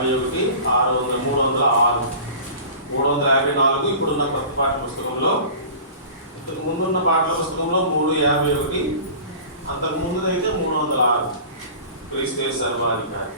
351 306 354 ఇప్పుడున్న కొత్త పాఠ్య పుస్తకంలో, ఇంతకు ముందున్న పాఠ్య పుస్తకంలో 351, అంతకు ముందుదైతే 306 క్రీస్తు సర్వాధికారి.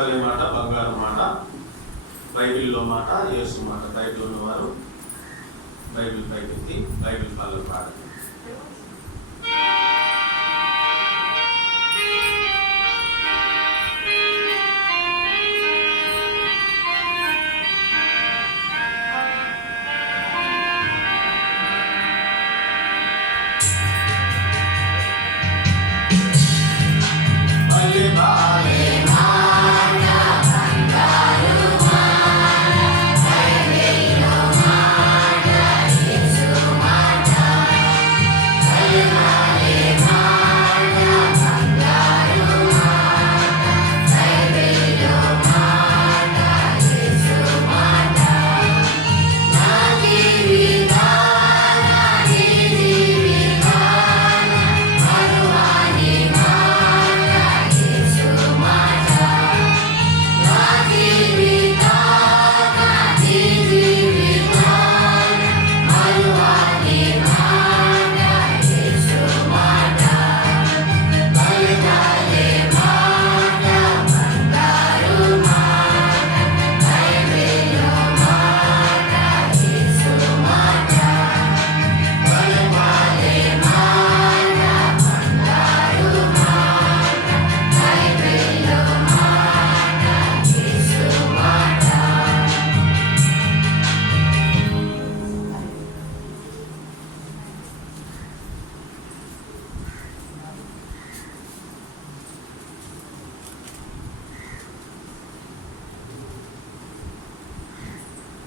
బంగారు మాట, బంగారు మాట, బైబిల్లో మాట, యేసు మాట. బైబిల్ ఉన్నవారు బైబిల్ పైకెత్తి బైబిల్ పాటలు పాడండి.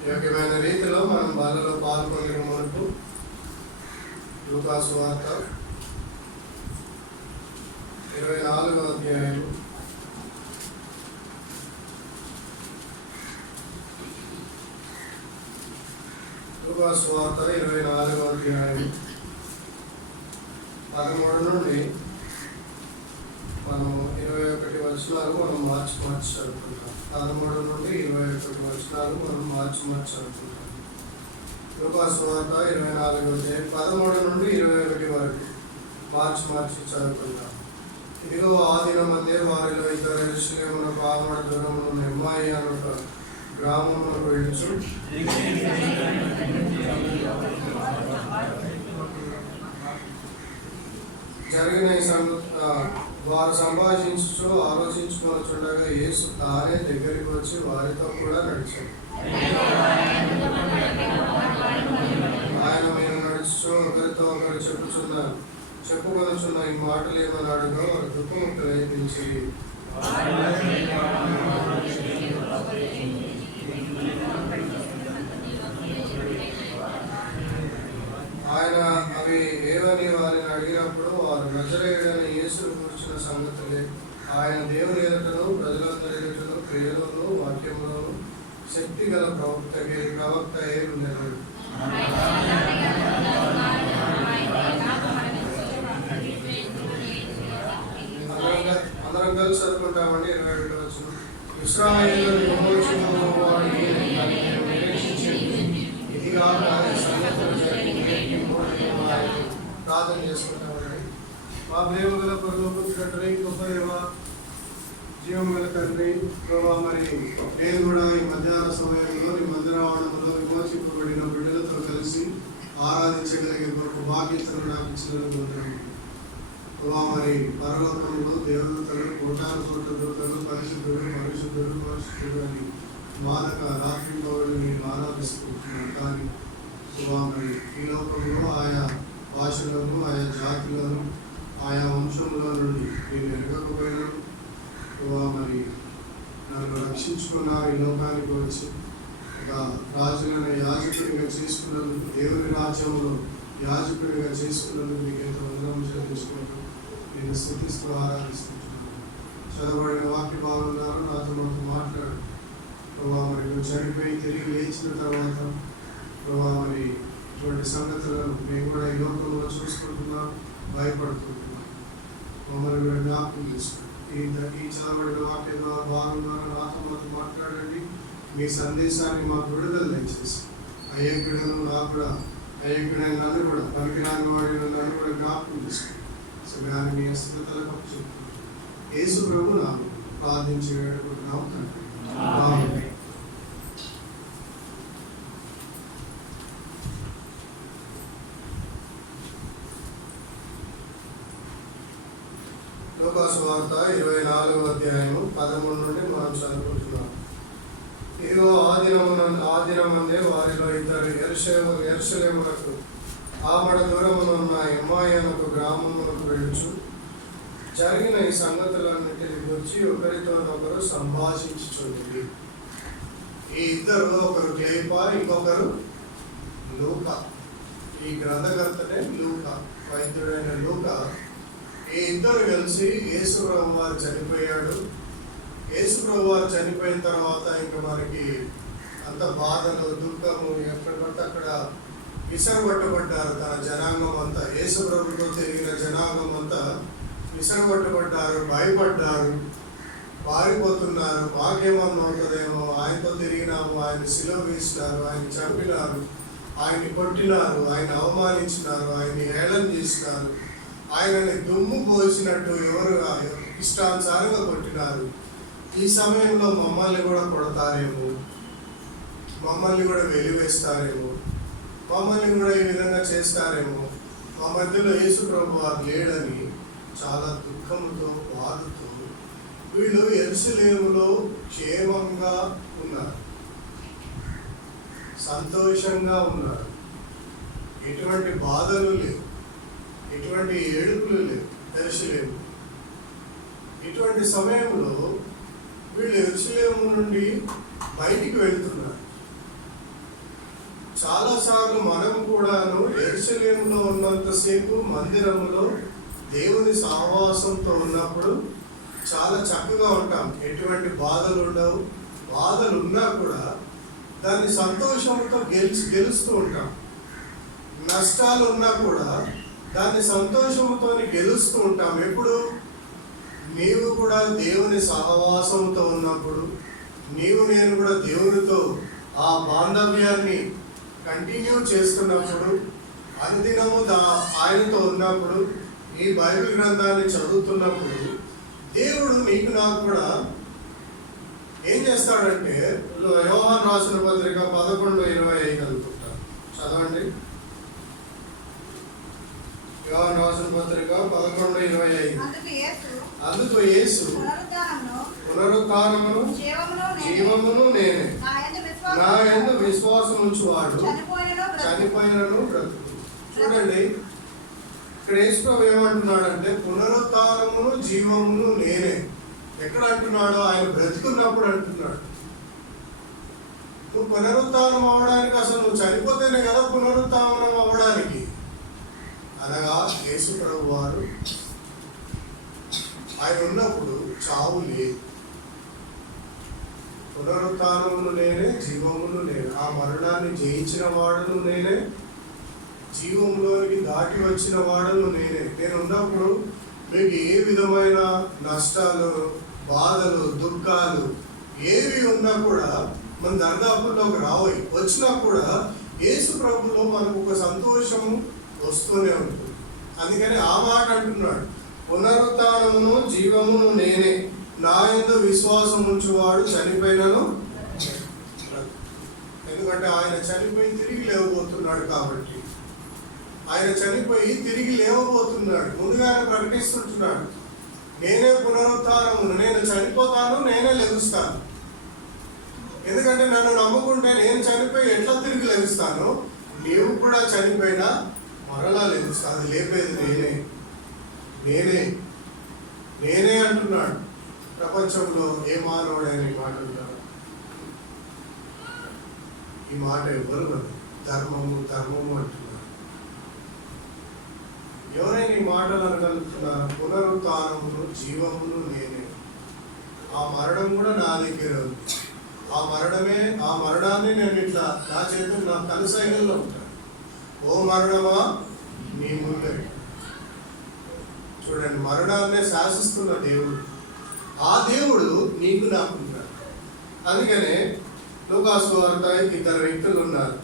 యోగ్యమైన రీతిలో మనం బాలలో పాల్గొనే మనకు లూకా సువార్త 24వ అధ్యాయం లూకా సువార్త 24వ అధ్యాయం 13 నుండి మనం 21 వచనాలు మనం మార్చి చదువుకుంటాం. 13 నుండి 21 వచనాలు మనం మార్చి చదువుకుంటాం. లూకా సువార్త 24వ అధ్యాయం 13 నుండి 21 వరకు మార్చి చదువుకుంటాం. ఇదిగో ఆ దినమందే వారిలో ఇద్దరు యెరూషలేమునకు ఆమడ దూరమున ఎమ్మాయి అను ఒక గ్రామమునకు వెళ్ళుచు జరిగిన వారు సంభాషించు ఆలోచించుకొనుచుండగా యేసు తానే దగ్గరికి వచ్చి వారితో కూడా నడిచాడు. ఆయన మీరు నడుచు ఒకరితో ఒకరు చెప్పుకొనుచున్న ఈ మాటలు ఏమని అడుగో వారు దుఃఖముక్తులై నిలిచి ఆయన అవి ఏవని వారిని అడిగినప్పుడు వారు నజరేయుడైన యేసును గురించిన సంగతులే. ఆయన దేవుని ఎదుటను ప్రజలందరి ఎదుటను క్రియలోను వాక్యములోను శక్తి గల ప్రవక్త ఉండేది. అందరం కలిసి చదువుకుంటామండి. 21 వచనం. ఇశ్రాయేలు విమోచనము వాడు నిరీక్షించింది ఇదిగాక ప్రార్థన చేసుకుంటామండి. మా ప్రేమ గల పరలోకపు తండ్రి, గొప్ప జీవం గల తండ్రి, ప్రభావ మరి నేను కూడా ఈ మధ్యాహ్న సమయంలో ఈ మందిరావరణంలో విమోచింపబడిన బిడ్డలతో కలిసి ఆరాధించగలిగే గొప్ప బాధ్యతను నాకు ఇచ్చినందుకు వందనాలు. ప్రభావ మరి పరలోకంలో దేవదూతలు కోటాను కోట్ల దూతలు పరిశుద్ధుడు అని మాదక రాత్రి పౌరులు నేను ఆరాధిస్తున్నాను. కానీ ప్రభావ మరి ఈ లోకంలో ఆయా భాషలను ఆయా జాతులను ఆయా వంశంలో నుండి నేను ఎరగకపోయినా మరి నన్ను రక్షించుకున్నారు. ఈ లోకానికి వచ్చి ఒక రాజులను యాజకుడిగా చేసుకున్నందుకు, దేవుని రాజ్యంలో యాజకుడిగా చేసుకున్నందుకు మీకు ఎంతో వందనం చెల్లించుకుంటూ నేను స్థుతిస్తూ ఆరాధిస్తున్నాను. చదవబడిన వాక్య భావం ద్వారా నాతో మాట్లాడు ప్రభావ. మరి నువ్వు చనిపోయి తిరిగి లేచిన తర్వాత ప్రభావ మరి ఇటువంటి సంగతులను మేము కూడా ఈ లోకంలో చూసుకుంటున్నాం, భయపడుతుంటున్నాం. మమ్మల్ని కూడా జ్ఞాపకం చేసుకోండి. ఈ చదవబడిన వాక్య ద్వారా భాగం ద్వారా నాతో మాట్లాడండి. మీ సందేశాన్ని మాకు విడుదల దయచేసి అయ్యకుడను నాకు కూడా అయ్యకుడైన నన్ను కూడా పనికిరాని వాడిన నన్ను కూడా జ్ఞాపకం చేసుకోండి. సమయాన్ని మీ అస్థితలకు చెప్తున్నాను. యేసు ప్రభు నామమున ప్రార్థించి వేడుకుంటున్నాం తండ్రి. ఆమేన్. లూకాసు వార్త 24వ అధ్యాయము 13 నుండి మనం చదువుకుంటున్నాం. ఇదిగో ఆ దినమందే వారిలో ఇద్దరు యెరూషలేమునకు ఆమడ దూరమునున్న ఎమ్మాయి అను ఒక గ్రామమునకు వెళ్ళుచు జరిగిన ఈ సంగతులన్నిటిని గురించి ఒకరితోనొకరు సంభాషించుచుండిరి. ఈ ఇద్దరు, ఒకరు క్లేపా, ఇంకొకరు లూకా. ఈ గ్రంథకర్తనే లూకా, వైద్యుడైన లూకా. ఈ ఇద్దరు కలిసి యేసుప్రభు వారు చనిపోయాడు. యేసుప్రభు వారు చనిపోయిన తర్వాత ఇంకా మనకి అంత బాధలు, దుఃఖము, ఎక్కడ పడితే అక్కడ విసరగొట్టబడ్డారు. తన జనాంగం అంతా, యేసుప్రభుతో తిరిగిన జనాంగం అంతా విసరగొట్టబడ్డారు, భయపడ్డారు, పారిపోతున్నారు. మాకేమన్నా అవుతుందేమో, ఆయనతో తిరిగినాము, ఆయన సిలువ వేసినారు, ఆయన చంపినారు, ఆయన్ని కొట్టినారు, ఆయన అవమానించినారు, ఆయన్ని హేళన చేసినారు, ఆయనని దుమ్ము పోసినట్టు ఎవరు ఇష్టానుసారంగా కొట్టినారు. ఈ సమయంలో మమ్మల్ని కూడా కొడతారేమో, మమ్మల్ని కూడా వెలివేస్తారేమో, మమ్మల్ని కూడా ఈ విధంగా చేస్తారేమో, మా మధ్యలో యేసుప్రభు వారు లేడని చాలా దుఃఖంతో, బాధతో వీళ్ళు యెరూషలేములో క్షేమంగా ఉన్నారు, సంతోషంగా ఉన్నారు. ఎటువంటి బాధలు లేవు, ఎటువంటి ఏడుపులు లేవు యెరూషలేము. ఇటువంటి సమయంలో వీళ్ళు యెరూషలేము నుండి బయటికి వెళ్తున్నారు. చాలాసార్లు మనం కూడాను యెరూషలేములో ఉన్నంతసేపు మందిరంలో దేవుని సహవాసంతో ఉన్నప్పుడు చాలా చక్కగా ఉంటాం. ఎటువంటి బాధలు ఉండవు. బాధలు ఉన్నా కూడా దాన్ని సంతోషంతో గెలుస్తూ ఉంటాం. నష్టాలు ఉన్నా కూడా దాన్ని సంతోషంతో గెలుస్తూ ఉంటాం. ఎప్పుడు? నీవు కూడా దేవుని సహవాసంతో ఉన్నప్పుడు, నీవు నేను కూడా దేవునితో ఆ బాంధవ్యాన్ని కంటిన్యూ చేస్తున్నప్పుడు, అనుదినము ఆయనతో ఉన్నప్పుడు, ఈ బైబిల్ గ్రంథాన్ని చదువుతున్నప్పుడు దేవుడు నీకు నాకు కూడా ఏం చేస్తాడంటే, యోహాను రాసిన పత్రిక 11:25 అనుకుంటా, చదవండి. యోహాను రాసిన పత్రిక 11:25. అందుకు యేసు పునరుత్థానమును జీవమును నేనే, నా యందు విశ్వాసం ఉంచువాడు చనిపోయినను బ్రతుకు. చూడండి, ఇక్కడ యేసుప్రభు ఏమంటున్నాడంటే పునరుత్థానమును జీవమును నేనే. ఎక్కడ అంటున్నాడు? ఆయన బ్రతుకున్నప్పుడు అంటున్నాడు. నువ్వు పునరుత్థానం అవ్వడానికి, అసలు నువ్వు చనిపోతేనే కదా పునరుత్థానం అవ్వడానికి. అనగా యేసుప్రభు వారు ఆయన ఉన్నప్పుడు చావు లేదు. పునరుత్థానమును నేనే, జీవమును నేనే. ఆ మరణాన్ని జయించిన వాడును నేనే, జీవంలోనికి దాటి వచ్చిన వాడును నేనే. నేను ఉన్నప్పుడు మీకు ఏ విధమైన నష్టాలు, బాధలు, దుఃఖాలు ఏవి ఉన్నా కూడా మన దర్దాపుల్లోకి రావయి. వచ్చినా కూడా యేసు ప్రభులో మనకు ఒక సంతోషము వస్తూనే ఉంటుంది. అందుకని ఆ మాట అంటున్నాడు, పునరుత్థానమును జీవమును నేనే, నా యందు విశ్వాసం ఉంచువాడు చనిపోయినను. ఎందుకంటే ఆయన చనిపోయి తిరిగి లేవబోతున్నాడు. కాబట్టి ఆయన చనిపోయి తిరిగి లేవబోతున్నాడు. ముందుగానే ప్రకటిస్తుంటున్నాడు, నేనే పునరుత్థానమును, నేను చనిపోతాను, నేనే లెగుస్తాను. ఎందుకంటే నన్ను నమ్ముకుంటే నేను చనిపోయి ఎట్లా తిరిగి లెగుస్తాను, నీవు కూడా చనిపోయినా మరలా లెగుస్తాను. అది లేపేది నేనే, నేనే, నేనే అంటున్నాడు. ప్రపంచంలో ఏ మానవుడైన ఈ మాట అంటారు? ఈ మాట ఎవ్వరు కదా, ధర్మము ధర్మము అంటున్నారు. ఎవరైనా ఈ మాటలు అనగలుగుతున్నారు? పునరుత్థానమును జీవమును నేనే. ఆ మరణం కూడా నా దగ్గర ఉంది. ఆ మరణాన్ని నేను ఇట్లా నా చేతులు, నా కనుసైగల్లో ఉంటాను. ఓ మరణమా నీ ముందే. చూడండి, మరణాన్నే శాసిస్తున్న దేవుడు, ఆ దేవుడు నీకు నాకున్నాడు. అందుకనే లూకాసు వార్త ఇద్దరు వ్యక్తులు ఉన్నారు.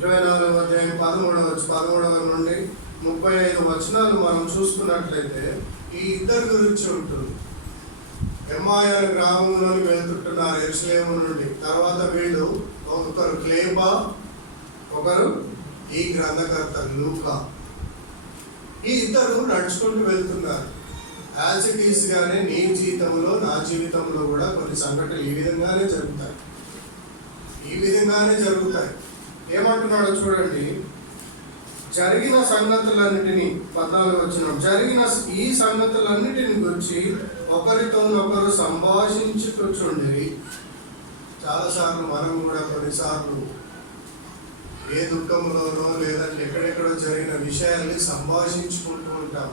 24వ అధ్యాయం 13వ నుండి 35 వచనాలు మనం చూసుకున్నట్లయితే ఈ ఇద్దరు గురించి ఉంటుంది. ఎమ్మాయి అనే గ్రామంలోని వెళ్తుంటున్నారు యెరూషలేము నుండి. తర్వాత వీళ్ళు ఒకరు క్లేబా, ఒకరు ఈ గ్రంథకర్త లూకా, ఈ ఇద్దరు నడుచుకుంటూ వెళ్తున్నారు. యాజ్ ఇట్ ఈస్ గానే నీ జీవితంలో నా జీవితంలో కూడా కొన్ని సంఘటనలు ఈ విధంగానే జరుగుతాయి. ఏమంటున్నాడో చూడండి. జరిగిన సంగతులన్నిటినీ 14 వచనం, జరిగిన ఈ సంగతులన్నిటిని గురించి ఒకరితోనొకరు సంభాషించుకొచ్చుండిరి. చాలాసార్లు మనం కూడా కొన్నిసార్లు ఏ దుఃఖంలోనో లేదంటే ఎక్కడెక్కడో జరిగిన విషయాల్ని సంభాషించుకుంటూ ఉంటాం.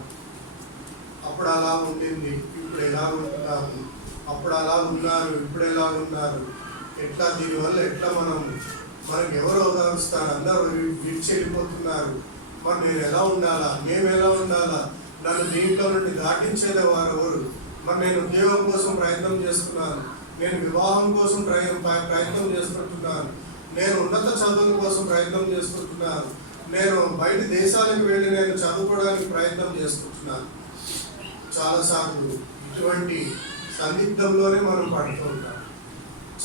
అప్పుడు అలా ఉండింది, ఇప్పుడు ఎలా ఉంటున్నారు, అప్పుడు అలా ఉన్నారు, ఇప్పుడు ఎలా ఉన్నారు, ఎట్లా దీనివల్ల ఎట్లా మనకు ఎవరు ఓదారుస్తారు, అందరూ విడిచి వెళ్ళిపోతున్నారు, మరి నేను ఎలా ఉండాలా, మేము ఎలా ఉండాలా, నన్ను దీంట్లో నుండి దాటించేది వారు ఎవరు, మరి నేను ఉద్యోగం కోసం ప్రయత్నం చేస్తున్నాను, నేను వివాహం కోసం ప్రయత్నం చేసుకుంటున్నాను, నేను ఉన్నత చదువుల కోసం ప్రయత్నం చేసుకుంటున్నాను, నేను బయట దేశాలకు వెళ్ళి నేను చదువుకోవడానికి ప్రయత్నం చేసుకుంటున్నాను. చాలాసార్లు ఇటువంటి సందిగ్ధంలోనే మనం పడుతూ ఉంటాం.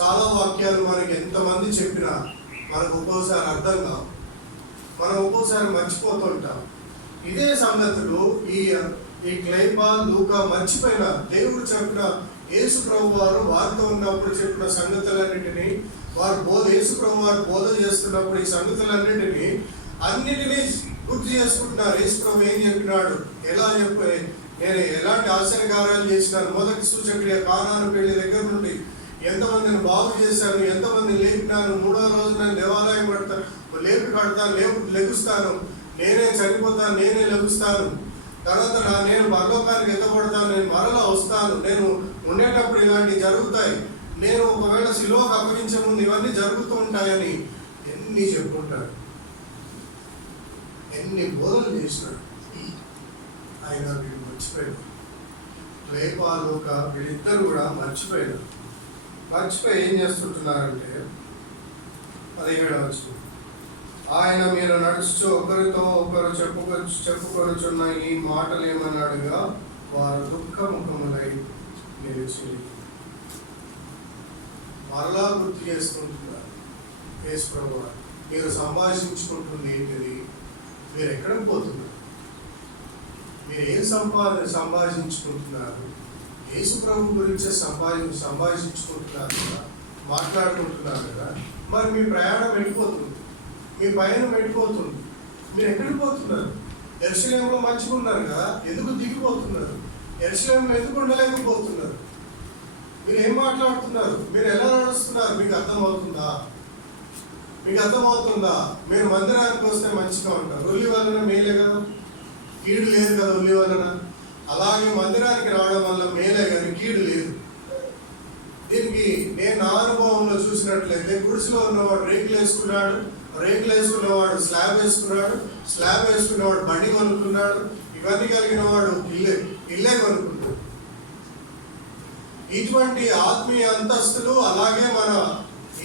చాలా వాక్యాలు మనకి ఎంతమంది చెప్పినా మనకు ఒక్కోసారి అర్థం కావు, మనం ఒక్కోసారి మర్చిపోతూ ఉంటాం. ఇదే సంగతులు ఈ క్లేబా, లూకా మర్చిపోయిన దేవుడు చెప్పిన యేసు ప్రభు వారు వారితో ఉన్నప్పుడు చెప్పిన సంగతులన్నింటినీ యేసు ప్రభు వారు బోధ చేస్తున్నప్పుడు ఈ సంగతులన్నింటినీ గుర్తు చేసుకుంటున్నారు. యేసు ప్రభు ఏం చెప్పినాడు, నేను ఎలాంటి ఆశ్చర్యకార్యాలు చేసినాను, మొదటి సూచక్రియ కానాను పెళ్లి దగ్గర నుండి ఎంతమందిని బాగు చేశాను, ఎంతమందిని లేపినాను, 3వ రోజు నేను దేవాలయం లెగుస్తాను, నేనే చనిపోతాను, నేనే లెగుస్తాను, తర్వాత నేను పరలోకానికి ఎత్తబడతాను, నేను మరలా వస్తాను, నేను ఉండేటప్పుడు ఇలాంటివి జరుగుతాయి, నేను ఒకవేళ శిలువకు అప్పగించే ముందు ఇవన్నీ జరుగుతూ ఉంటాయని ఎన్ని చెప్పుకుంటాడు, ఎన్ని బోధలు చేసినాడు. ఆయన వీడు మర్చిపోయాడు. క్లేబా, లూకా వీళ్ళిద్దరు కూడా మర్చిపోయి ఏం చేస్తుంటున్నారంటే 17వ వచనం, ఆయన మీరు నడుస్తూ ఒకరితో ఒకరు చెప్పుకొనుచున్న ఈ మాటలు ఏమన్నాడుగా వారు దుఃఖముఖములై నిలిచి. మరలా గుర్తు చేసుకుంటున్నారు యేసు ప్రభువు, మీరు సంభాషించుకుంటుంది ఏంటిది, మీరు ఎక్కడికి పోతున్నారు, మీరు ఏం సంభాషించుకుంటున్నారు, యేసు ప్రభు గురించి సంభాషించుకుంటున్నారు కదా, మాట్లాడుకుంటున్నారు కదా, మరి మీ ప్రయాణం వెళ్ళిపోతుంది, మీ పయనం వెళ్ళిపోతుంది, మీరు ఎక్కడికి పోతున్నారు? యెరూషలేములో మంచిగా ఉన్నారు కదా, ఎందుకు దిగిపోతున్నారు? యెరూషలేములో ఎందుకు ఉండలేకపోతున్నారు? మీరు ఏం మాట్లాడుతున్నారు, మీరు ఎలా నడుస్తున్నారు, మీకు అర్థమవుతుందా? మీరు మందిరానికి వస్తే మంచిగా ఉంటారు, ఉల్లి వలన మేలే కదా, కీడు లేదు కదా ఉల్లి వలన. అలాగే మందిరానికి రావడం వల్ల మేలే కానీ కీడు లేదు. దీనికి నేను నా అనుభవంలో చూసినట్లయితే గుడిసెలో ఉన్నవాడు రేకులు వేసుకున్నాడు, స్లాబ్ వేసుకున్నవాడు బండి కొనుక్కున్నాడు, ఇవన్నీ కలిగిన వాడు ఇల్లే కొనుక్కున్నాడు. ఇటువంటి ఆత్మీయ అంతస్తులు అలాగే మన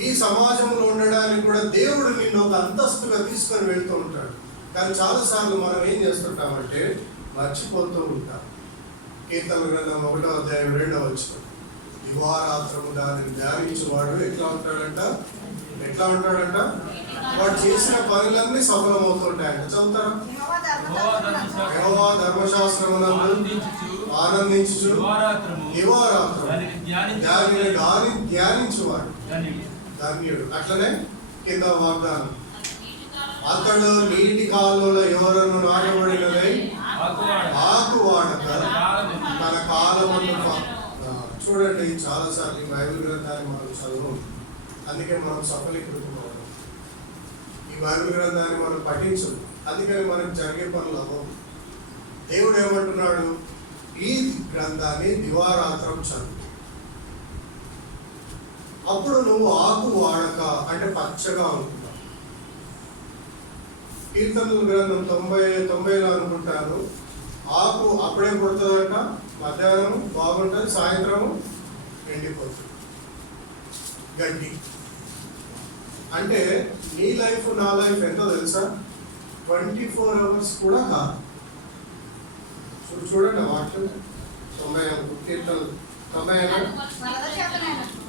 ఈ సమాజంలో ఉండడానికి కూడా దేవుడు నిన్ను ఒక అంతస్తుగా తీసుకొని వెళ్తూ ఉంటాడు. కానీ చాలాసార్లు మనం ఏం చేస్తుంటామంటే మర్చిపోతూ ఉంటాం. కీర్తన గ్రంథం 1వ అధ్యాయం 2వ వచనం, దివారాత్రము దానిని ధ్యానించేవాడు ఎట్లా ఉంటాడంట, వాడు చేసిన పనులన్నీ సఫలమవుతుంటాయంట. చదువుతారా? యెహోవా ధర్మశాస్త్రమునందు ఆనందించుచు దివారాత్రము దానిని ధ్యానించువాడు ధన్యుడు. అట్లనే కింద వాగ్దానం, అతడు నీటి కాలువలో ఎవరನ್ನು నాటబడినదై ఆకు వాడక తన కాలమును. చూడండి, చాలాసార్లు ఈ బైబిల్ గ్రంథాన్ని మనం చదవం, అందుకే మనం సఫలీకృతం అవ్వడం. ఈ బైబిల్ గ్రంథాన్ని మనం పఠించం, అందుకని మనకు జరిగే పనులు అవ్వవు. దేవుడు ఏమంటున్నాడు, ఈ గ్రంథాన్ని దివారాత్రం చదువు, అప్పుడు నువ్వు ఆకు వాడక అంటే పచ్చగా ఉంటున్నావు. కీర్తనల గ్రంథం 90లో అనుకుంటాను, ఆకు అప్పుడే పుడుతుందంట, మధ్యాహ్నం బాగుంటుంది, సాయంత్రము ఎండిపోతుంది గడ్డి. అంటే నీ లైఫ్ నా లైఫ్ ఎంతో తెలుసా? 24 hours కూడా కాదు. చూడండి వాక్యం 90 కీర్తనలు సమయన వలద చేతనైనప్పుడు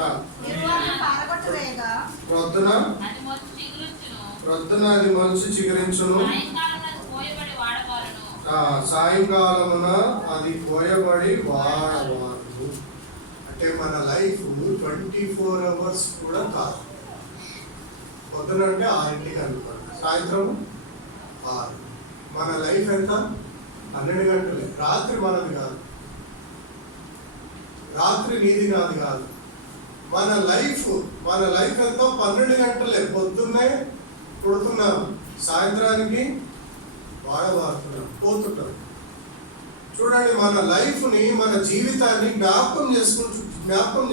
ఆ, నిర్వాహం పారగొట్టవేయగా ప్రొద్దున అది మొత్తం చిగురించును. ప్రొద్దున అది మంచు చిగురించును, సాయంకాలం అది కోయబడి వాడబారును. సాయంకాలమున అది కోయబడి వాడవారు. అంటే మన లైఫ్ 24 hours కూడా కాదు. పొద్దున అంటే 6ంటికి అనుకోండి, సాయంత్రం 6. మన లైఫ్ ఎంత? 12 గంటలే. రాత్రి మనది కాదు, రాత్రి నీది నాది కాదు. మన లైఫ్ ఎంతో 12 గంటలే. పొద్దున్నే పుడుతున్నాం, సాయంత్రానికి వాడబారుతున్నాం, పోతుంటాం. చూడండి, మన లైఫ్ని, మన జీవితాన్ని జ్ఞాపకం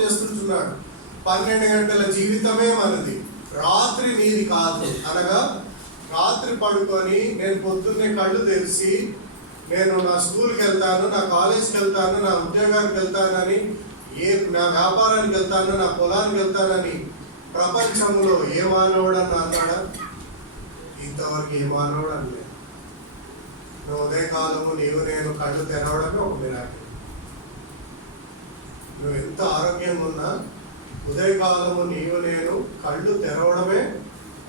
చేసుకుంటున్నాడు. 12 గంటల జీవితమే మనది, రాత్రి నీది కాదు. అనగా రాత్రి పడుకొని నేను పొద్దున్నే కళ్ళు తెరిచి నేను నా స్కూల్కి వెళ్తాను, నా కాలేజ్కి వెళ్తాను, నా ఉద్యోగానికి వెళ్తానని, నా వ్యాపారానికి వెళ్తాను, నా పొలానికి వెళ్తానని ప్రపంచంలో ఏ మానవుడన్నా అన్నాడా? ఇంతవరకు ఏ మానవుడు అనలేదు. నువ్వు ఉదయకాలము నీవు నేను కళ్ళు తెరవడమే ఒక మిరాకిల్. నువ్వు ఎంత ఆరోగ్యంగా ఉన్నా ఉదయకాలము నీవు నేను కళ్ళు తెరవడమే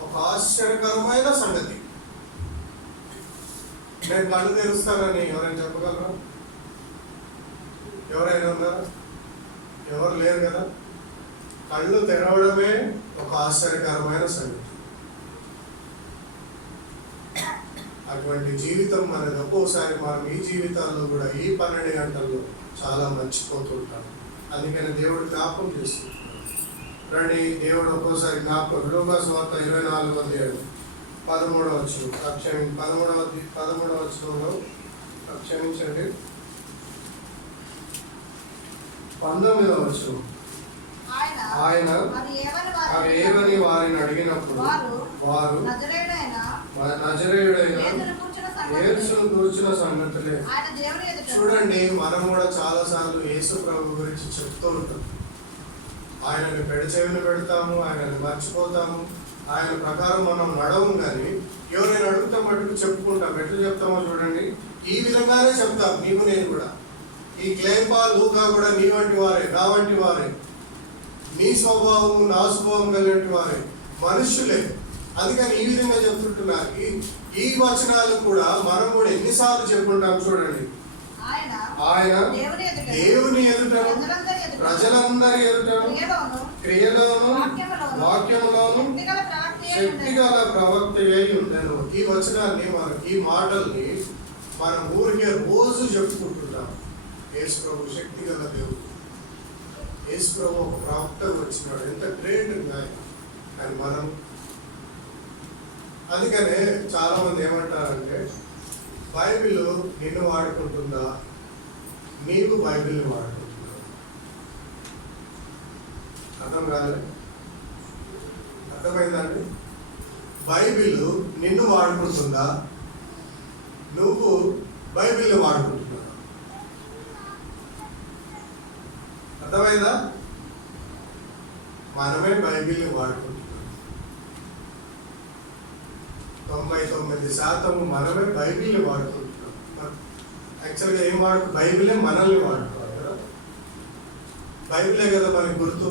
ఒక ఆశ్చర్యకరమైన సంగతి. నేను కళ్ళు తెరుస్తానని ఎవరైనా చెప్పగలరా? ఎవరైనా ఉన్నారా? ఎవరు లేరు కదా. కళ్ళు తెరవడమే ఒక ఆశ్చర్యకరమైన సంగతి. అటువంటి జీవితం మనది. ఒక్కోసారి మనం ఈ జీవితాల్లో కూడా ఈ 12 గంటల్లో చాలా మర్చిపోతుంటాం. అందుకని దేవుడు జ్ఞాపకం చేస్తుంటాడు. రండి, దేవుడు ఒక్కోసారి జ్ఞాపకం. లూకాసు వార్త 24:7 13వ వచనం, 13వ వచనంలో క్షమించండి, 19వ వచనం. ఆయన అవి ఏమని వారిని అడిగినప్పుడు వారు నజరేయుడైన యేసును కూర్చున్న సంగతులే. చూడండి, మనం కూడా చాలా సార్లు యేసు ప్రభు గురించి చెప్తూ ఉంటాం. ఆయనని పెడచెవిని పెడతాము, ఆయనని మర్చిపోతాము, ఆయన ప్రకారం మనం నడవము. కానీ ఎవరైనా అడుగుతాం మటుకు చెప్పుకుంటాం. ఎట్లా చెప్తామో చూడండి, ఈ విధంగానే చెప్తాం. నీవు నేను కూడా, ఈ క్లేపా లూకా కూడా నీ వంటి వారే, నా వంటి వారే, నీ స్వభావము నా స్వభావం కలిగినటువంటి వారే, మనుష్యులే. అందుకని ఈ విధంగా చెప్తుంటున్నారు. ఈ వచనాలు కూడా మనం కూడా ఎన్నిసార్లు చెప్పుకుంటాం చూడండి. ఆయన దేవుని ఎదుటను, ప్రజలందరి ఎదుటను, క్రియలోను, వాక్యములోను శక్తిగల ప్రవక్త అయి ఉండను. ఈ వచనాన్ని ఈ మాటల్ని మనం ఊరికే రోజు చెప్పుకుంటున్నాం. యేసు ప్రభు శక్తిగల దేవుడు, యేసు ప్రభు ఒక ప్రవక్తగా వచ్చినాడు. ఎంత గ్రేట్ న్యాయం. కానీ మనం అందుకనే చాలా మంది ఏమంటారంటే, బైబిల్ నిన్ను వాడుకుంటుందా, నీవు బైబిల్ని వాడుకుంటున్నా? అర్థం కాదు. అర్థమైందండి? బైబిల్ నిన్ను వాడుకుంటుందా, నువ్వు బైబిల్ని వాడుకుంటున్నా? అర్థమైందా? మనమే బైబిల్ని వాడుకుంటున్నాం. 99% మనమే బైబిల్ని వాడుకుంటున్నాం. యాక్చువల్గా ఏం బైబిలే మనల్ని వాడుకోవాలి కదా. బైబిలే కదా మనకి గుర్తు,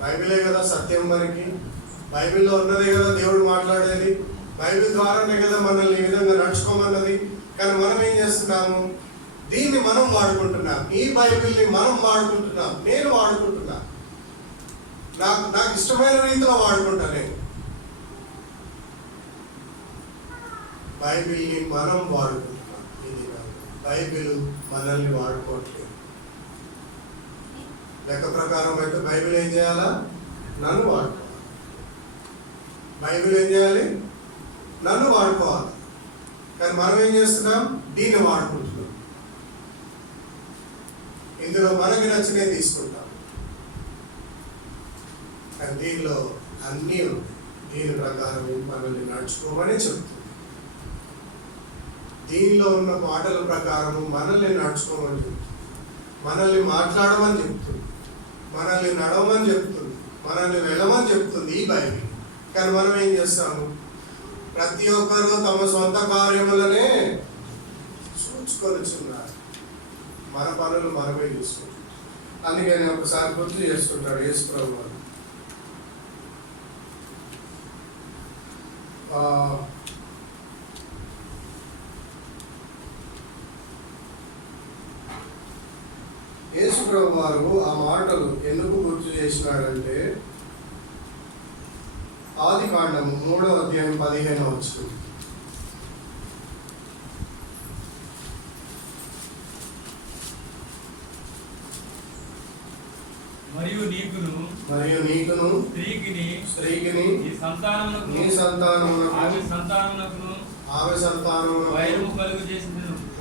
బైబిలే కదా సత్యం. మనకి బైబిల్లో ఉన్నదే కదా దేవుడు మాట్లాడేది, బైబిల్ ద్వారానే కదా మనల్ని ఈ విధంగా నడుచుకోమన్నది. కానీ మనం ఏం చేస్తున్నాము? దీన్ని మనం వాడుకుంటున్నాం, ఈ బైబిల్ని మనం వాడుకుంటున్నాం, నేను వాడుకుంటున్నా, నాకు ఇష్టమైన రీతిలో వాడుకుంటా. నేను బైబిల్ని మనం వాడుకుంటున్నాం, ఇది బైబిల్ మనల్ని వాడుకోవట్లేదు. లెక్క ప్రకారం అయితే బైబిల్ ఏం చేయాలా? నన్ను వాడుకోవాలి. బైబిల్ ఏం చేయాలి? నన్ను వాడుకోవాలి. కానీ మనం ఏం చేస్తున్నాం? దీన్ని వాడుకుంటున్నాం. ఇందులో మనకి నచ్చినవి తీసుకుంటాం. కానీ దీనిలో అన్నీ ఉన్నాయి. దీని ప్రకారం మనల్ని నడుచుకోమని చెప్తుంది. దీనిలో ఉన్న మాటల ప్రకారం మనల్ని నడుచుకోమని చెప్తుంది, మనల్ని మాట్లాడమని చెప్తుంది, మనల్ని నడవమని చెప్తుంది, మనల్ని వెళ్ళమని చెప్తుంది ఈ బైబిల్. కానీ మనం ఏం చేస్తాము? ప్రతి ఒక్కరూ తమ సొంత కార్యములనే చూచుకొనిచున్నారు. మన పనులు మనమే చూసుకుంటాం. అందుకని ఒకసారి గుర్తు చేసుకుంటాడు యేసు ప్రభు వారు. యేసు ప్రభు వారు ఆ మాటలు ఎందుకు గుర్తు చేసినాడంటే ఆదికాండము 3వ అధ్యాయం 15వ వచనం. మరియు నీకును స్త్రీకిని నీ సంతానమునకు ఆమె సంతానమునకు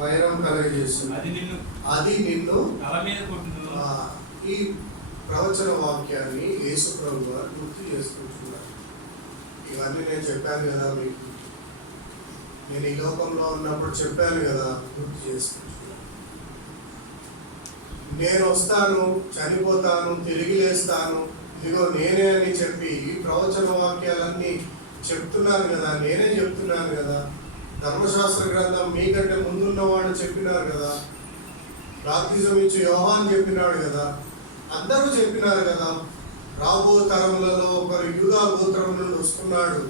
వైరము కలుగజేసి అది నిన్ను తల మీద కొట్టును. ఈ ప్రవచన వాక్యాన్ని యేసు ప్రభు గారు గుర్తు చేసుకుంటున్నారు. ఇవన్నీ నేను చెప్పాను కదా మీకు, నేను ఈ లోకంలో ఉన్నప్పుడు చెప్పాను కదా, గుర్తు చేసుకుంటున్నాను. నేను వస్తాను, చనిపోతాను, తిరిగి లేస్తాను, ఇదిగో నేనే అని చెప్పి ఈ ప్రవచన వాక్యాలన్నీ చెప్తున్నాను కదా, నేనే చెప్తున్నాను కదా. ధర్మశాస్త్ర గ్రంథం మీకంటే ముందున్నవాడు చెప్పినారు కదా, బాప్తిజం ఇచ్చి యోహాను చెప్పినాడు కదా, అందరూ చెప్పినారు కదా. రాబో తరములలో ఒకరు యూదా గోత్రం నుండి వస్తున్నాడు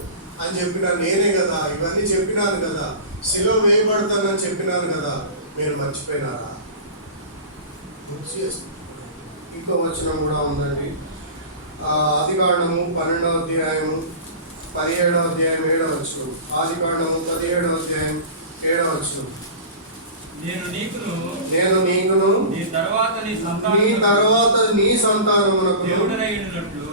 అని చెప్పిన నేనే కదా, ఇవన్నీ చెప్పినాను కదా, శిలువ వేయబడతానని చెప్పినాను కదా. మీరు మర్చిపోయినారా? గుర్తు చేసుకుంటున్నాను. ఇంకో వచనం కూడా ఉందండి. ఆదికాండము 12వ అధ్యాయము 17వ అధ్యాయం 7వ వచనం. ఆదికాండము 17వ అధ్యాయం 7వ వచనం. నేను నీకును నీ తర్వాత నీ సంతానమునకు దేవుడనై ఉండునట్లు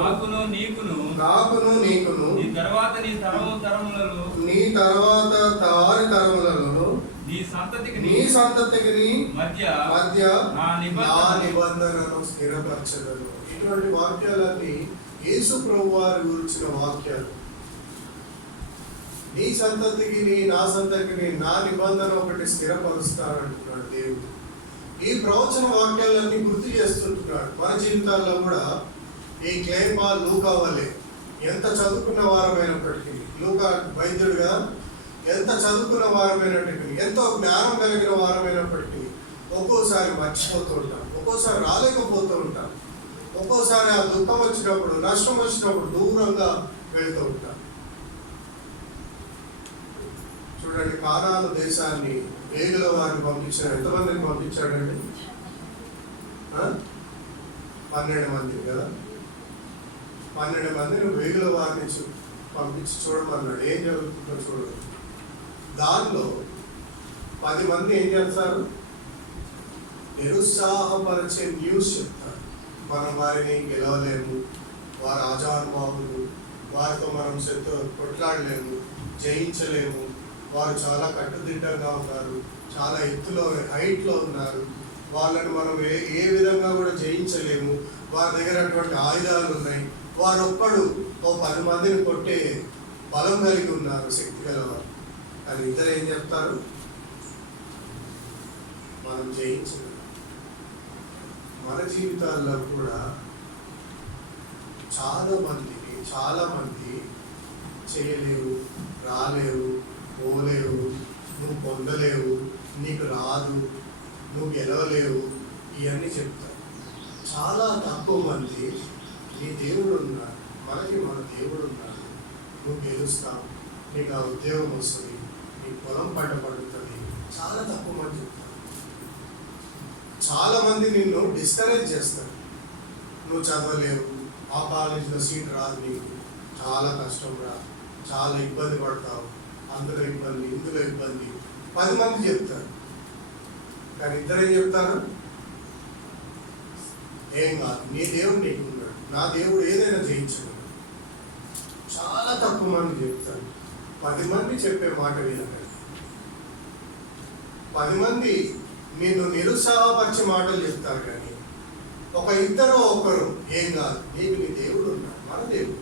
నాకును నీకును నీ తర్వాత తరములలో నీ సంతతికి మధ్య నా నిబంధనను స్థిరపరచగలను. ఇటువంటి వాక్యాలన్నీ యేసు ప్రభు వారి గురించిన వాక్యాలు. నీ సంతతికి నా సంతతికి నా నిబంధన ఒకటి స్థిరపరుస్తానంటున్నాడు దేవుడు. ఈ ప్రవచన వాక్యాలన్నీ గుర్తు చేస్తుంటున్నాడు. మన జీవితాల్లో కూడా ఈ క్లైమా లూకా వలె ఎంత చదువుకున్న వారమైనప్పటికీ, లూకా వైద్యుడు కదా, ఎంత చదువుకున్న వారమైనప్పటికీ, ఎంతో జ్ఞానం కలిగిన వారమైనప్పటికీ ఒక్కోసారి మర్చిపోతూ ఉంటాం, ఒక్కోసారి రాలేకపోతూ ఉంటాం, ఒక్కోసారి ఆ దుఃఖం వచ్చినప్పుడు, నష్టం వచ్చినప్పుడు దూరంగా వెళ్తూ ఉంటాం. చూడండి, కానాను దేశాన్ని వేగుల వారిని పంపించాడు. ఎంతమందిని పంపించాడండి? 12 మందిని కదా. 12 మందిని వేగుల వారిని పంపించి చూడమన్నాడు. ఏం జరుగుతుందో చూడండి. దానిలో 10 మంది ఏం చేస్తారు? నిరుత్సాహపరిచే న్యూస్ చెప్తారు. మనం వారిని గెలవలేము, వారు ఆజానుభావులు, వారితో మనం కొట్లాడలేము, జయించలేము, వారు చాలా కట్టుదిట్టంగా ఉన్నారు, చాలా ఎత్తులో హైట్లో ఉన్నారు, వాళ్ళని మనం ఏ విధంగా కూడా జయించలేము, వారి దగ్గర అటువంటి ఆయుధాలు ఉన్నాయి, వారు ఒక్కడు 10 మందిని కొట్టే బలం కలిగి ఉన్నారు, శక్తి గలవారు. కానీ ఇద్దరు ఏం చెప్తారు? మనం జయించలేము. మన జీవితాల్లో కూడా చాలా మంది చేయలేవు, రాలేవు, పోలేవు, నువ్వు పొందలేవు, నీకు రాదు, నువ్వు గెలవలేవు, ఇవన్నీ చెప్తారు. చాలా తక్కువ మంది నీ దేవుడు ఉన్నాడు, మన దేవుడు ఉన్నాడు, నువ్వు గెలుస్తావు, నీకు ఆ ఉద్యోగం వస్తుంది, నీ పొలం పంట పడుతుంది. చాలా తక్కువ మంది చెప్తారు. చాలా మంది నిన్ను డిస్కరేజ్ చేస్తారు. నువ్వు చదవలేవు, ఆ కాలేజీలో సీట్ రాదు, నీకు చాలా కష్టం రా, చాలా ఇబ్బంది పడతావు, అందులో ఇబ్బంది, ఇందులో ఇబ్బంది 10 మంది చెప్తారు. కానీ ఇద్దరు ఏం చెప్తారు? ఏం కాదు, నీ దేవుడు నీకు ఉన్నాడు, నా దేవుడు ఏదైనా జయించగలడు. చాలా తక్కువ మంది చెప్తారు. 10 మంది చెప్పే మాట వినకండి. 10 మంది నిన్ను నిరుత్సాహపరిచే మాటలు చెప్తారు. కానీ ఇద్దరు ఒకరు ఏం కాదు, నీకు నీ దేవుడు ఉన్నాడు, మన దేవుడు.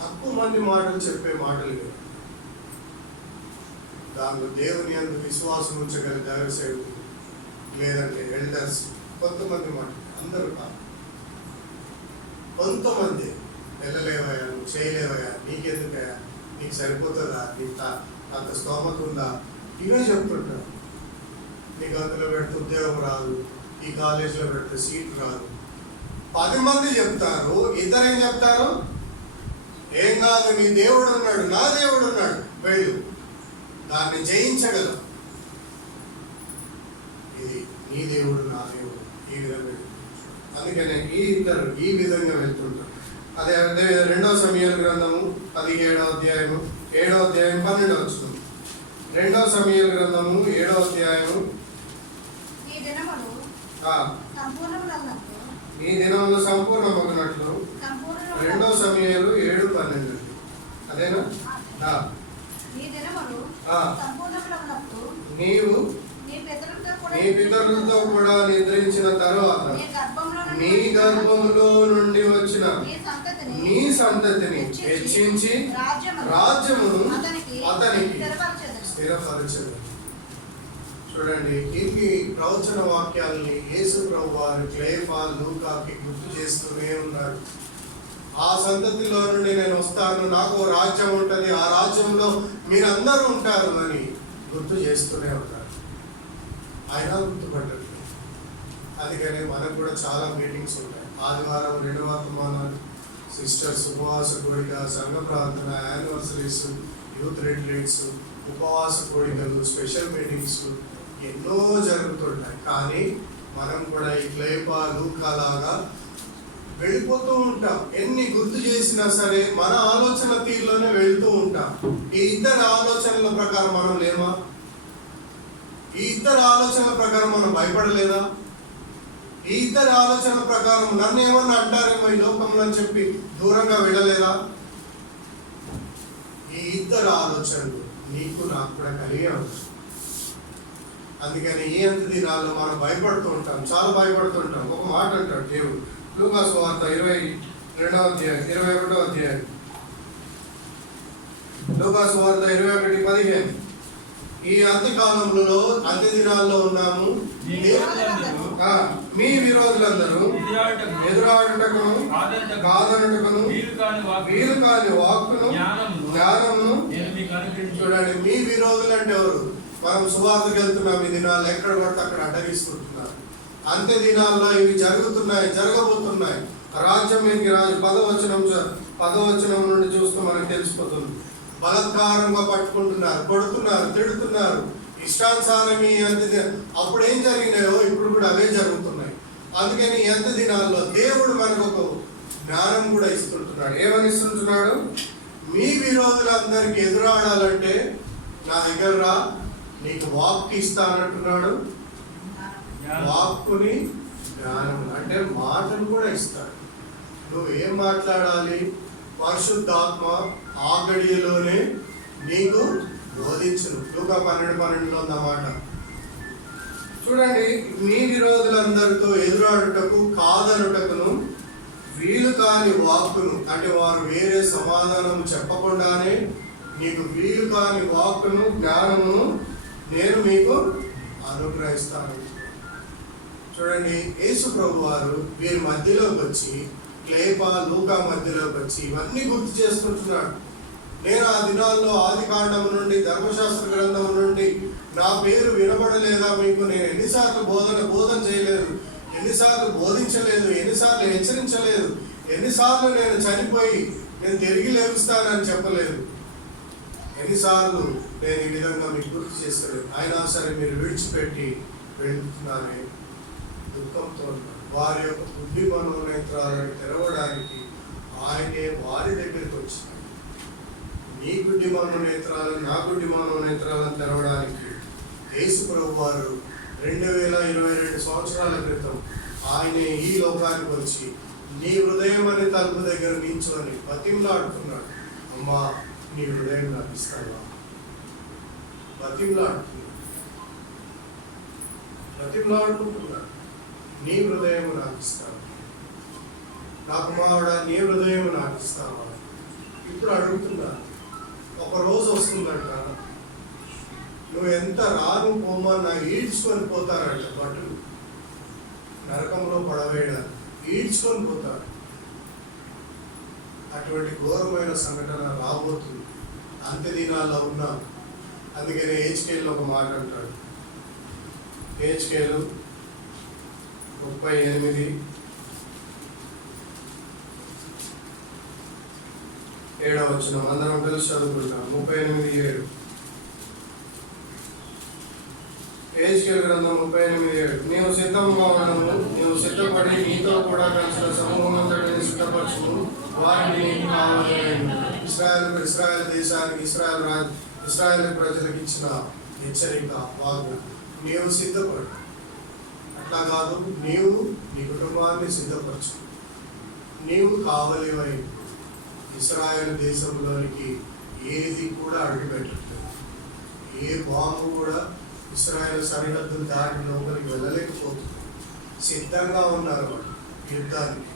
తక్కువ మంది మాటలు చెప్పే మాటలు లేవు. దాంట్లో దేవుని యందు విశ్వాసం ఉంచగల దైవ సేవకులు, లేదంటే ఎల్డర్స్, కొంతమంది మాట, అందరూ కాదు, కొంతమంది వెళ్ళలేవయా, నువ్వు చేయలేవయా, నీకెందుకయా, నీకు సరిపోతుందా, నీకు అంత స్తోమత ఉందా, ఇవే చెప్తుంటారు. నీకు అందులో పెడితే ఉద్యోగం రాదు, ఈ కాలేజీలో పెడితే సీట్ రాదు. 10 మంది చెప్తారు, ఇద్దరేం చెప్తారు? ఏం కాదు, నీ దేవుడు ఉన్నాడు, నా దేవుడు ఉన్నాడు, వెళ్ళు, దాన్ని జయించగలవు. ఇది నీ దేవుడు, నా దేవుడు, ఈ విధంగా. అందుకనే ఈ విధంగా వెళ్తుంటారు. అదే 2 సమూయేలు గ్రంథము 17వ అధ్యాయము 7వ అధ్యాయం 12వ వచనం. 2 సమూయేలు గ్రంథము 7వ అధ్యాయము ఈ దినములు సంపూర్ణములన్నట్టు ఈ దినములు సంపూర్ణమగునట్లు 2 సమూయేలు 7:12. అదేనా? ఈ దినములు సంపూర్ణములన్నట్టు నీవు నీ పితరులతో కూడా నిద్రించిన తరువాత నీ గర్భములో నుండి వచ్చిన నీ సంతతిని హెచ్చించి రాజ్యమును అతనికి స్థిరపరచదు. చూడండి, ఈ ప్రవచన వాక్యాలని యేసు ప్రభు వారు క్లేఫా, లూకాకి గుర్తు చేస్తూనే ఉన్నారు. ఆ సంతతిలో నుండి నేను వస్తాను, నాకు రాజ్యం ఉంటుంది, ఆ రాజ్యంలో మీరందరూ ఉంటారు అని గుర్తు చేస్తూనే ఉన్నారు. ఆయన గుర్తుపట్టలేదు. అందుకనే మనకు కూడా చాలా మీటింగ్స్ ఉంటాయి. ఆదివారం 2 వర్తమానాలు, సిస్టర్స్ ఉపవాస కోడిక, సంఘ ప్రార్థన, యానివర్సరీస్, యూత్ రిట్రీట్స్, ఉపవాస కోడికలు, స్పెషల్ మీటింగ్స్ ఎన్నో జరుగుతుంటాయి. కానీ మనం కూడా ఈ క్లేపా, లూకా లాగా వెళ్ళిపోతూ ఉంటాం. ఎన్ని గుర్తు చేసినా సరే మన ఆలోచన తీరులోనే వెళ్తూ ఉంటాం. ఈ ఇద్దరు ఆలోచనల ప్రకారం మనం లేమా? ఈ ఇద్దరు ఆలోచనల ప్రకారం మనం భయపడలేదా? ఈ ఇద్దరు ఆలోచనల ప్రకారం నన్ను ఏమన్నా అంటారేమో ఈ లోకంలో అని చెప్పి దూరంగా వెళ్ళలేదా? ఈ ఇద్దరు ఆలోచనలు నీకు నాకు కూడా కలిగే ఉంటుంది. అందుకని ఈ అంత దినాల్లో మనం భయపడుతూ ఉంటాం, చాలా భయపడుతుంటాం. ఒక మాట అంటాడు దేవుడు, లూకా సువార్త 22వ అధ్యాయం 21వ అధ్యాయం. లూకా సువార్త 21:15. ఈ అంత్యకాలంలో అంత్య దినాల్లో ఉన్నాము. మీ విరోధులందరూ ఎదురాడుటకును కాదనుటకును వీలు కాని వాక్కును జ్ఞానమును. చూడండి, మీ విరోధులు అంటే ఎవరు? మనం సువార్తకు వెళ్తున్నాం, ఈ దినాలు ఎక్కడ పడితే అక్కడ అడ్డగిస్తుంటున్నారు. అంత్య దినాల్లో ఇవి జరుగుతున్నాయి, జరగబోతున్నాయి. రాజ్యం మీదకి రాజు 10వ వచనం నుండి చూస్తూ మనకు తెలిసిపోతుంది. బలత్కారంగా పట్టుకుంటున్నారు, కొడుతున్నారు, తిడుతున్నారు, ఇష్టానుసారం. అప్పుడు ఏం జరిగినాయో ఇప్పుడు కూడా అవే జరుగుతున్నాయి. అందుకని ఎంత దినాల్లో దేవుడు మనకు ఒక జ్ఞానం కూడా ఇస్తుంటున్నాడు. ఏమని ఇస్తుంటున్నాడు? మీ విరోధులందరికీ ఎదురాడాలంటే నా దగ్గర రా, నీకు వాక్కు ఇస్తానంటున్నాడు. వాక్కుని జ్ఞానం అంటే మాటను కూడా ఇస్తాడు. నువ్వు ఏం మాట్లాడాలి? పరిశుద్ధాత్మ ఆ గడియలోనే నీకు బోధించును. లూకా 12:12లో అన్నమాట. చూడండి, మీ విరోధులందరితో ఎదురాడుటకు కాదనుటకును వీలు కాని వాక్కును, అంటే వారు వేరే సమాధానం చెప్పకుండానే నీకు వీలు కాని వాక్కును జ్ఞానమును నేను మీకు అనుగ్రహిస్తాను. చూడండి, యేసు ప్రభు వారు వీరి మధ్యలోకి వచ్చి, క్లేపా, లూకా మధ్యలోకి వచ్చి ఇవన్నీ గుర్తు చేసుకుంటున్నాడు. నేను ఆ దినాల్లో ఆది కాండము నుండి, ధర్మశాస్త్ర గ్రంథం నుండి నా పేరు వినబడలేదా మీకు? నేను ఎన్నిసార్లు బోధన చేయలేదు, ఎన్నిసార్లు బోధించలేదు, ఎన్నిసార్లు హెచ్చరించలేదు, ఎన్నిసార్లు నేను చనిపోయి నేను తిరిగి లేపుస్తానని చెప్పలేదు, ఎన్నిసార్లు నేను ఈ విధంగా మీకు గుర్తు చేస్తాను. అయినా సరే మీరు విడిచిపెట్టి వెళ్తున్నానే దుఃఖంతో. వారి యొక్క బుద్ధి మనోనేత్రాలను తెరవడానికి ఆయనే వారి దగ్గరికి వచ్చినాడు. నీ గుడ్డి మనోనేత్రాలను, నా గుడ్డి మనోనేత్రాలను తెరవడానికి యేసు ప్రభు వారు 2022 సంవత్సరాల క్రితం ఆయనే ఈ లోకానికి వచ్చి నీ హృదయం అనే తలుపు దగ్గర నించుని బతిమలాడుతున్నాడు. అమ్మా, నీ హృదయం నాకు ఇస్తావా? బతిమలాడుకుంటున్నాడు. నీ హృదయం నాకు ఇస్తావా? నా కుమారుడా, నీ హృదయం నాకు ఇస్తావా? ఇప్పుడు అడుగుతున్నా. ఒక రోజు వస్తుందంట, నువ్వు ఎంత రాను పోమన్నా ఈడ్చుకొని పోతారంట భటులు, నరకంలో పడవేయడానికి ఈడ్చుకొని పోతారు. అటువంటి ఘోరమైన సంఘటన రాబోతుంది. అంత్య దినాల్లో ఉన్నాం. అందుకనే హెచ్కేల్లో ఒక మాట అంటాడు, హెచ్కేలు 38 7వ వచనం అందరం కలిసి చదువుకుంటాం. 38:7 హెచ్కేలు గ్రంథం 38:7 నీవు సిద్ధంగా ఉండము, నీవు సిద్ధపడి నీతో కూడా కలిసిన సమూహం అంతటిని సిద్ధపరచుము, వారిని నీకు కావాలని. ఇశ్రాయేల్ దేశానికి ఇశ్రాయేల్ ప్రజలకు ఇచ్చిన హెచ్చరిక వాగ్దానం. నీవు సిద్ధపడు, అట్లా కాదు, నీవు నీ కుటుంబాన్ని సిద్ధపరచు. నీవు కావలివై ఇశ్రాయేల్ దేశంలోనికి ఏది కూడా అడుగుపెట్టట్లేదు. ఏ బాంబు కూడా ఇశ్రాయేల్ సరిహద్దులు దాటి లోపలికి వెళ్ళలేకపోతుంది. సిద్ధంగా ఉన్నారు వాళ్ళు యుద్ధానికి.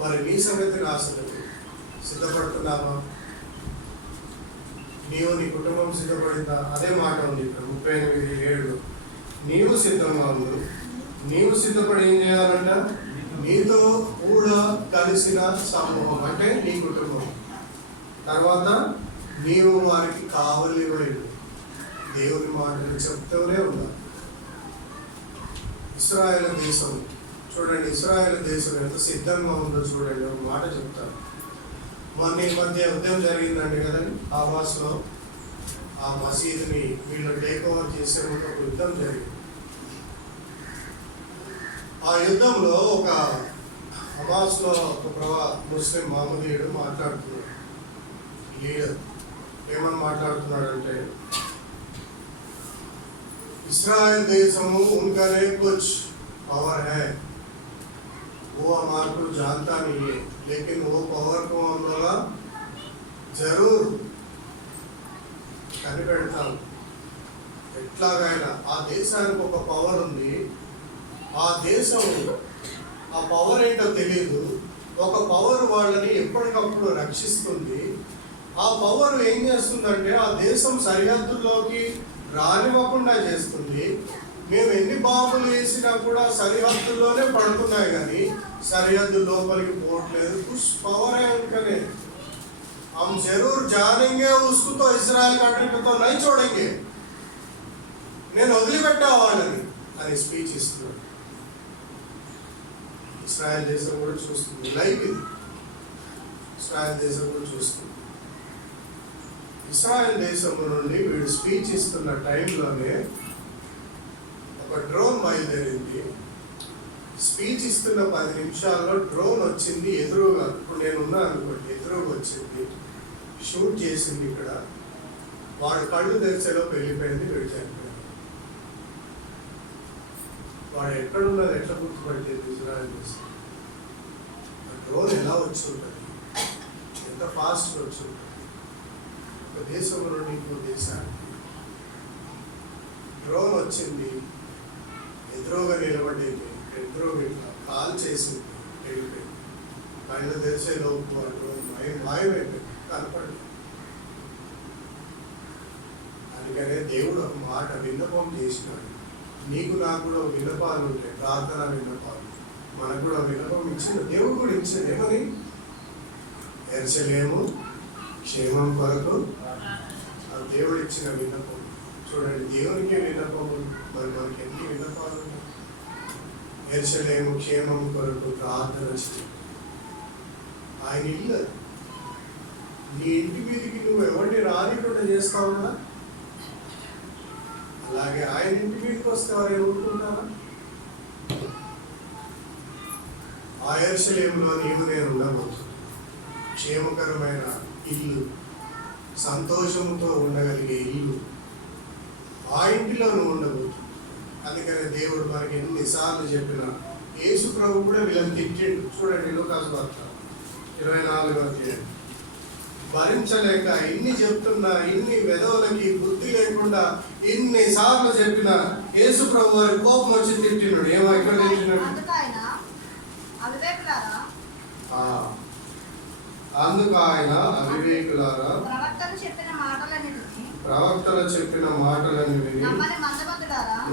మరి నీ సంగతి నా సంగతి సిద్ధపడుతున్నావా? నీవు నీ కుటుంబం సిద్ధపడిందా? అదే మాట ఉంది ఇక్కడ 38:7. నీవు సిద్ధంగా ఉండు. నీవు సిద్ధపడి ఏం చేయాలంట? నీతో కూడా కలిసిన సమూహం అంటే నీ కుటుంబం. తర్వాత నీవు వారికి కావలివై దేవుని మాటలు చెప్తూనే ఉన్నా. ఇశ్రాయేల్ దేశం చూడండి, ఇశ్రాయేల్ దేశం ఎంత సిద్ధంగా ఉందో చూడండి. ఒక మాట చెప్తాను. మొన్న ఈ మధ్య ఉద్యమం జరిగిందండి కదండి, ఆవాస్లో ఆ మసీదుని వీళ్ళు టేక్ ఓవర్ చేసే ఒక యుద్ధం జరిగింది. ఆ యుద్ధంలో ఒక హమాస్లో ఒక ముస్లిం మహమ్మదీయుడు మాట్లాడుతున్నాడు. లీడర్ ఏమని మాట్లాడుతున్నాడంటే, इस्राइल देशमु उनका कुछ पावर है, वो हमारे को जानता नहीं है, लेकिन वो पावर को हम लोग जरूर కనిపెడతాం. ఎట్లాగైనా ఆ దేశానికి ఒక పవర్ ఉంది. ఆ దేశం ఆ పవర్ ఏంటో తెలియదు. ఒక పవర్ వాళ్ళని ఎప్పటికప్పుడు రక్షిస్తుంది. ఆ పవర్ ఏం చేస్తుందంటే ఆ దేశం సరిహద్దుల్లోకి రానివ్వకుండా చేస్తుంది. మేము ఎన్ని బాంబులు వేసినా కూడా సరిహద్దుల్లోనే పడుతున్నాయి, కానీ సరిహద్దు లోపలికి పోవట్లేదు. కుछ पवर है उनका ने, हम जरूर जानेंगे उसको, तो इस्राएल कंट्री को तो नहीं छोड़ेंगे, నేను వదిలిపెట్టా వాళ్ళని అని స్పీచ్ ఇస్తున్నాడు. ఇస్రాయల్ దేశం కూడా చూస్తుంది, లైవ్ ఇది. ఇస్రాయల్ దేశం కూడా చూస్తుంది. ఇస్రాయల్ దేశం నుండి వీడు స్పీచ్ ఇస్తున్న టైంలోనే ఒక డ్రోన్ బయలుదేరింది. స్పీచ్ ఇస్తున్న 10 నిమిషాల్లో డ్రోన్ వచ్చింది ఎదురుగా. ఇప్పుడు నేనున్నా అనుకోండి, ఎదురుగా వచ్చింది, షూట్ చేసింది. ఇక్కడ వాడు కళ్ళు తెరిచేలోపు వెళ్ళిపోయింది, వీడు చనిపోయింది. వాడు ఎక్కడున్నది ఎట్లా గుర్తుపట్టేది ఇజ్రాయెల్ దేశం? డ్రోన్ ఎలా వచ్చి ఉంటుంది, ఎంత ఫాస్ట్గా వచ్చి ఉంటుంది. ఒక దేశం నుండి ఇంకో దేశానికి డ్రోన్ వచ్చింది, ఎదురుగా నిలబడేది, ఎదురుగా ఇట్లా కాల్ చేసింది, వెళ్ళిపోయింది. కళ్ళు తెరిచే లోపు ఆ డ్రోన్ మాయమైపోయింది, కనపడింది. అందుకనే దేవుడు ఒక మాట విన్నపం చేసినాడు. నీకు నాకు కూడా విన్నపాలు ఉంటాయి, ప్రార్థన విన్నపాలు. మనకు కూడా విన్నపం ఇచ్చింది, దేవుడు కూడా ఇచ్చింది. ఏమని? యెరూషలేము క్షేమం కొరకు అది దేవుడు ఇచ్చిన విన్నపం. చూడండి, దేవునికి విన్నపం, మరి మనకి ఎన్ని విన్నపాలు ఉన్నాయి. యెరూషలేము క్షేమం కొరకు ప్రార్థన చేయాలి. ఆయన ఇల్లు, నీ ఇంటి మీదకి నువ్వు ఎవరిని రానికుండా చేస్తావు కదా, అలాగే ఆయన ఇంటి మీదకి వస్తే వారు ఏమనుకుంటారా? ఆ యెరూషలేములో నీవు నేను ఉండబోతున్నాను. క్షేమకరమైన ఇల్లు, సంతోషంతో ఉండగలిగే ఇల్లు, ఆ ఇంటిలో నువ్వు ఉండబోతున్నావు. అందుకని దేవుడు మనకి ఎన్నిసార్లు చెప్పినా, యేసు ప్రభు కూడా వీళ్ళని తిట్టిండు. చూడండి, లూకాసు వార్త 24వ అధ్యాయం. భరించలేక ఇన్ని చెప్తున్నా, ఇన్ని వెధవులకి బుద్ధి లేకుండా ఇన్నిసార్లు చెప్పిన యేసు ప్రభు వారి కోపం వచ్చి తిట్టినాడు. ఏమో ఇక్కడ తిట్టినాడు? అందుకు ఆయన అవివేకులారా, ప్రవక్తలు చెప్పిన మాటలను విని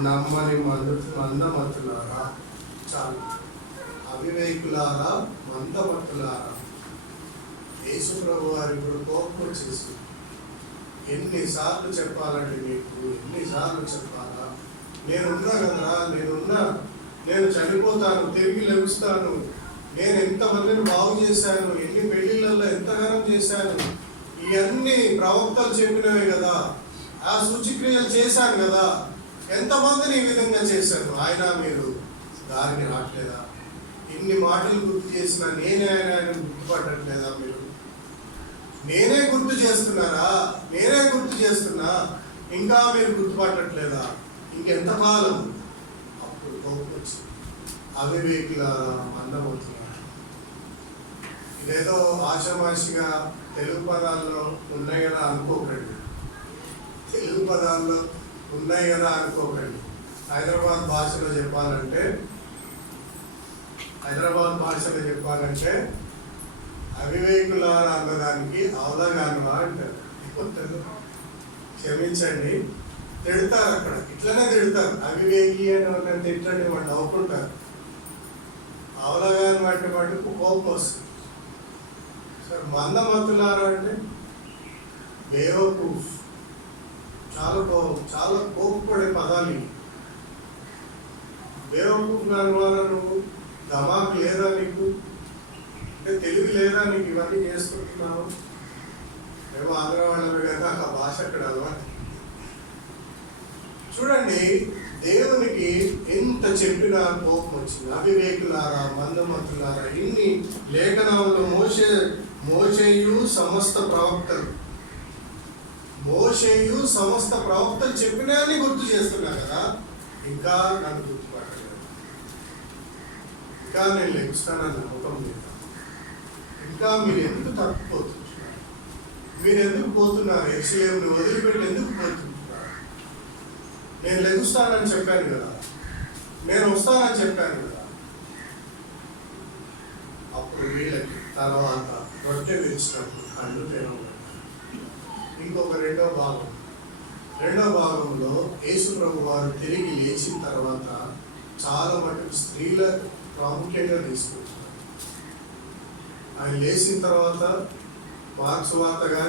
నమ్మని మందమతులారా. చాలు. అవివేకులారా, మందమతులారా. యేసు ప్రభు వారి కూడా కోపం వచ్చేసి, ఎన్నిసార్లు చెప్పాలంటే మీకు, ఎన్నిసార్లు చెప్పాలా? నేనున్నా కదరా, నేను చనిపోతాను, తిరిగి లభిస్తాను, నేను ఎంతమందిని బాగు చేశాను, ఎన్ని పెళ్లిళ్ళల్లో ఎంతగానో చేశాను, ఇవన్నీ ప్రవక్తలు చెప్పినవే కదా, ఆ సూచక్రియలు చేశాను కదా, ఎంతమందిని ఈ విధంగా చేశాను, ఆయన మీరు దారిని రావట్లేదా? ఇన్ని మాటలు గుర్తు చేసినా నేనే ఆయన గుర్తుపట్టట్లేదా? మీరు నేనే గుర్తు చేస్తున్నారా? నేనే గుర్తు చేస్తున్నా, ఇంకా మీరు గుర్తుపట్టట్లేదా? ఇంకెంతకాలం? అప్పుడు కోపం వచ్చింది. అవివేకుల మందమవుతున్నారు. ఇదేదో ఆషామాషిగా తెలుగు పదాల్లో ఉన్నాయి కదా అనుకోకండి. తెలుగు పదాల్లో ఉన్నాయి కదా అనుకోకండి. హైదరాబాద్ భాషలో చెప్పాలంటే అవివేకుల అన్నదానికి అవలగానువా అంటారు. క్షమించండి, తిడతారు అక్కడ, ఇట్లనే తిడతారు. అవివేకి అని వాళ్ళని తిట్టండి, వాళ్ళు నవ్వుకుంటారు. అవలగాను అంటే మటుకు కోపం వస్తుంది. సరే, మందమతులారా అంటే బేవకూఫ్, చాలా కోపపడే పదాలు ఇవి. బేవకూఫ్ గారి ద్వారా నువ్వు దమాకు లేదా నీకు, అంటే తెలివి లేదా నీకు ఇవన్నీ చేసుకుంటున్నావు? మేము ఆంధ్ర వాళ్ళమే కదా, ఆ భాష అక్కడ అలవాటు. చూడండి, దేవునికి ఎంత చెప్పినా కోపం వచ్చింది. అవివేకులారా, మందమతులారా, ఇన్ని లేఖనాల్లో మోషేయు సమస్త ప్రవక్తలు చెప్పినా గుర్తు చేస్తున్నారు కదా, ఇంకా నన్ను గుర్తుపట్టలేదు, ఇంకా నేను లెగుస్తానని నమ్మకం లేదా? ఇంకా మీరు ఎందుకు తప్పిపోతున్నారు? మీరు ఎందుకు పోతున్నారు? యెరూషలేమును వదిలిపెట్టి ఎందుకు పోతున్నారు? నేను లెగుస్తానని చెప్పాను కదా, నేను వస్తానని చెప్పాను కదా. అప్పుడు వీళ్ళకి తర్వాత రొట్టె విరిచినప్పుడు కళ్ళు తెరవబడ్డాయి. ఇంకొక రెండో భాగంలో యేసు ప్రభు వారు తిరిగి లేచిన తర్వాత చాలా మటుకు స్త్రీల ప్రాముఖ్యంగా తీసుకుంటున్నారు. ఆయన లేచిన తర్వాత మార్క్స్ వార్త కానీ